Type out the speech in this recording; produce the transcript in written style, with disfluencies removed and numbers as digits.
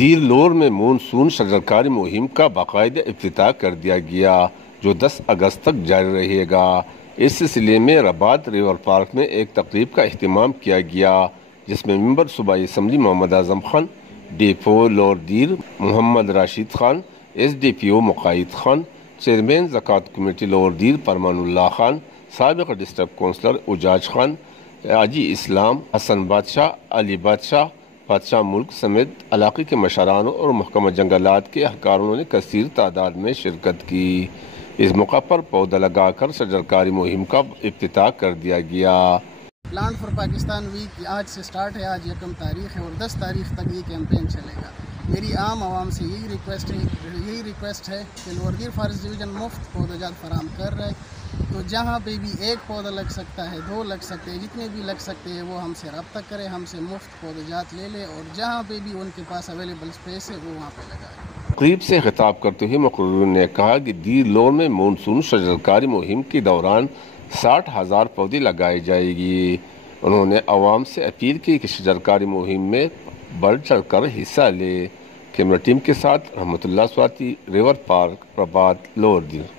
دیر lower میں monsoon شجرکاری مہم کا باقاعدہ افتتاح کر دیا گیا جو 10 اگست تک جاری رہے گا۔ اس سلسلے میں رباط ریور پارک میں ایک تقریب کا اہتمام کیا گیا جس میں ممبر صوبائی assembly Muhammad Azam Khan, D F O lower Dir Muhammad Rashid Khan, S D P O مقاید خان، چیئرمین زکوٰۃ کمیٹی لور دیر فرمان اللہ خان، سابق ڈسٹرکٹ کونسلر اجاج خان، حاجی اسلام، حسن بادشاہ، علی بادشاہ ملک سمیت علاقے کے مشرانوں اور محکمہ جنگلات کے اہلکاروں نے کثیر تعداد میں شرکت کی۔ اس موقع پر پودا لگا کر شجرکاری مہم کا افتتاح کر دیا گیا۔ پلانٹ فار پاکستان ویک آج سے سٹارٹ ہے، آج 1 تاریخ ہے اور 10 تاریخ تک یہ کیمپین چلے گا۔ میری عام عوام سے یہی ریکویسٹ ہے کہ لور دیر فارسٹ ڈویژن مفت پودا جات فراہم کر رہے، تو جہاں پہ بھی 1 پودا لگ سکتا ہے، 2 لگ سکتے ہیں، جتنے بھی لگ سکتے ہیں وہ ہم سے رابطہ کرے، ہم سے مفت پودا جات لے لے اور جہاں پہ بھی ان کے پاس اویلیبل اسپیس ہے وہ وہاں پہ لگائے۔ تقریب سے خطاب کرتے ہوئے مقررین نے کہا کہ دیر لور میں مونسون شجرکاری مہم کے دوران 60,000 پودے لگائے جائے گی۔ انہوں نے عوام سے اپیل کی کہ شجرکاری مہم میں بڑھ چڑھ کر حصہ لے۔ کیمرہ ٹیم کے ساتھ رحمت اللہ سواتی، ریور پارک، رباط، لور دیر۔